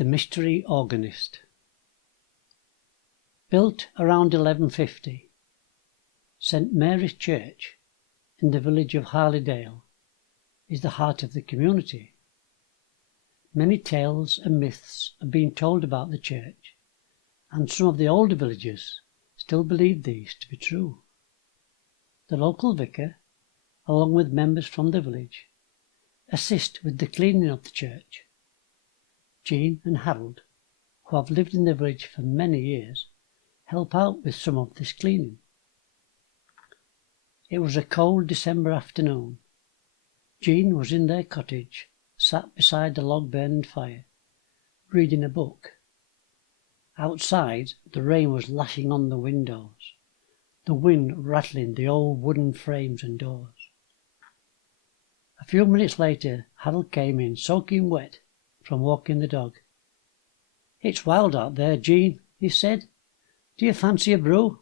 The Mystery Organist. Built around 1150, St Mary's Church in the village of Harleydale is the heart of the community. Many tales and myths have been told about the church, and some of the older villagers still believe these to be true. The local vicar, along with members from the village, assist with the cleaning of the church. Jean and Harold, who have lived in the village for many years, help out with some of this cleaning. It was a cold December afternoon. Jean was in their cottage, sat beside the log-burning fire, reading a book. Outside, the rain was lashing on the windows, the wind rattling the old wooden frames and doors. A few minutes later, Harold came in soaking wet from walking the dog. "It's wild out there, Jean," he said. "Do you fancy a brew?"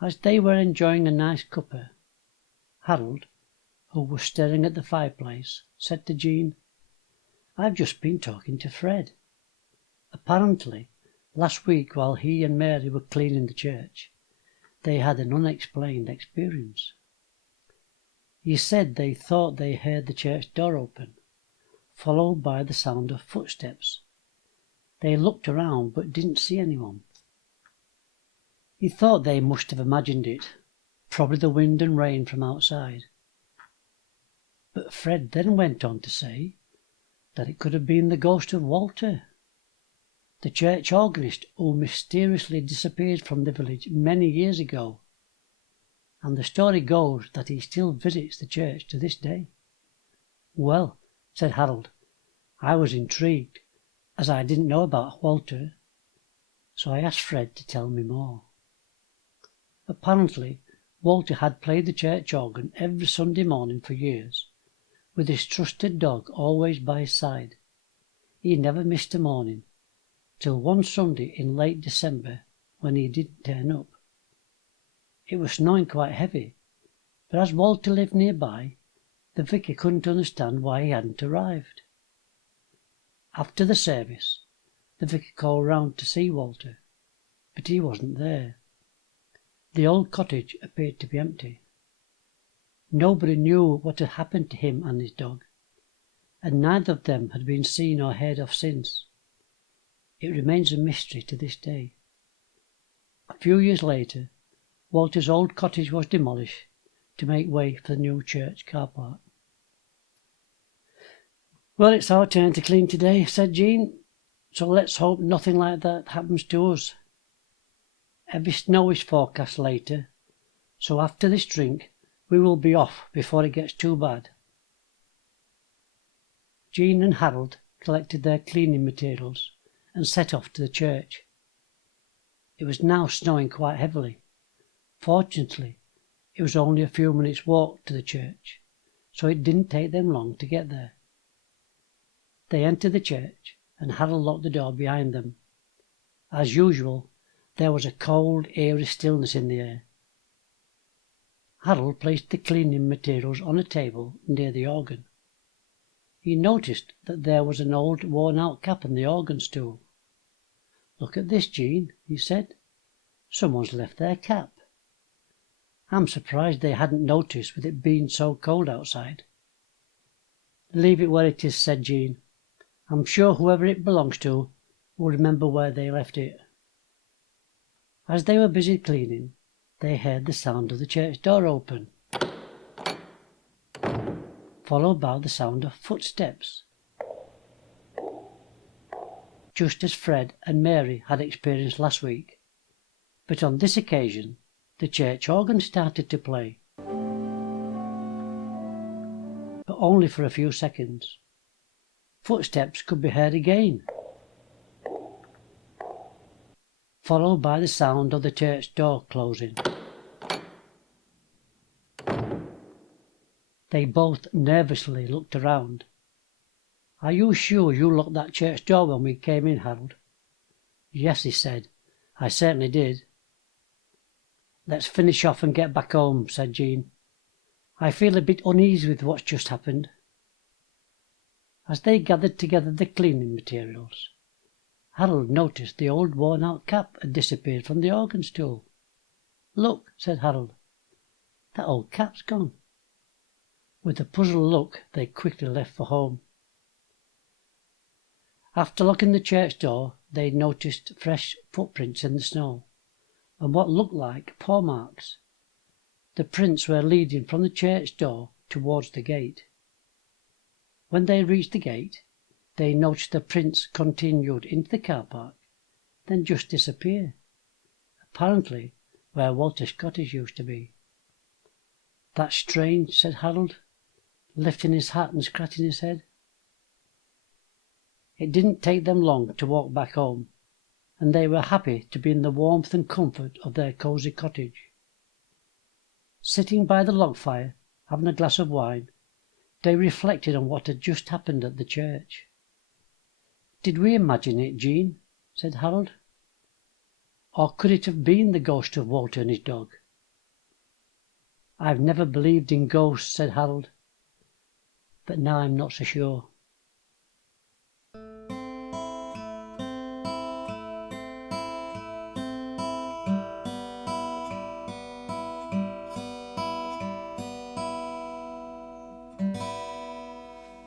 As they were enjoying a nice cuppa, Harold, who was staring at the fireplace, said to Jean, "I've just been talking to Fred. Apparently, last week while he and Mary were cleaning the church, they had an unexplained experience. He said they thought they heard the church door open, followed by the sound of footsteps. They looked around but didn't see anyone. He thought they must have imagined it, probably the wind and rain from outside. But Fred then went on to say that it could have been the ghost of Walter, the church organist who mysteriously disappeared from the village many years ago, and the story goes that he still visits the church to this day." "Well," said Harold, "I was intrigued, as I didn't know about Walter, so I asked Fred to tell me more. Apparently, Walter had played the church organ every Sunday morning for years, with his trusted dog always by his side. He never missed a morning, till one Sunday in late December when he didn't turn up. It was snowing quite heavy, but as Walter lived nearby, the vicar couldn't understand why he hadn't arrived. After the service, the vicar called round to see Walter, but he wasn't there. The old cottage appeared to be empty. Nobody knew what had happened to him and his dog, and neither of them had been seen or heard of since. It remains a mystery to this day. A few years later, Walter's old cottage was demolished to make way for the new church car park. "Well, it's our turn to clean today," said Jean, "so let's hope nothing like that happens to us. Heavy snow is forecast later, so after this drink we will be off before it gets too bad." Jean and Harold collected their cleaning materials and set off to the church. It was now snowing quite heavily. Fortunately, it was only a few minutes' walk to the church, so it didn't take them long to get there. They entered the church, and Harold locked the door behind them. As usual, there was a cold, eerie stillness in the air. Harold placed the cleaning materials on a table near the organ. He noticed that there was an old, worn-out cap on the organ stool. "Look at this, Jean," he said. "Someone's left their cap. I'm surprised they hadn't noticed with it being so cold outside." "Leave it where it is," said Jean. "I'm sure whoever it belongs to will remember where they left it." As they were busy cleaning, they heard the sound of the church door open, followed by the sound of footsteps, just as Fred and Mary had experienced last week. But on this occasion, the church organ started to play, but only for a few seconds. Footsteps could be heard again, followed by the sound of the church door closing. They both nervously looked around. "Are you sure you locked that church door when we came in, Harold?" "Yes," he said, "I certainly did." "Let's finish off and get back home," said Jean. "I feel a bit uneasy with what's just happened." As they gathered together the cleaning materials, Harold noticed the old worn-out cap had disappeared from the organ stool. "Look," said Harold, "that old cap's gone." With a puzzled look they quickly left for home. After locking the church door, they noticed fresh footprints in the snow, and what looked like paw marks. The prints were leading from the church door towards the gate. When they reached the gate, they noticed the prints continued into the car park, then just disappear, apparently where Walter's cottage used to be. "That's strange," said Harold, lifting his hat and scratching his head. It didn't take them long to walk back home, and they were happy to be in the warmth and comfort of their cosy cottage. Sitting by the log fire, having a glass of wine, they reflected on what had just happened at the church. "Did we imagine it, Jean?" said Harold. "Or could it have been the ghost of Walter and his dog?" "I've never believed in ghosts," said Harold, "but now I'm not so sure."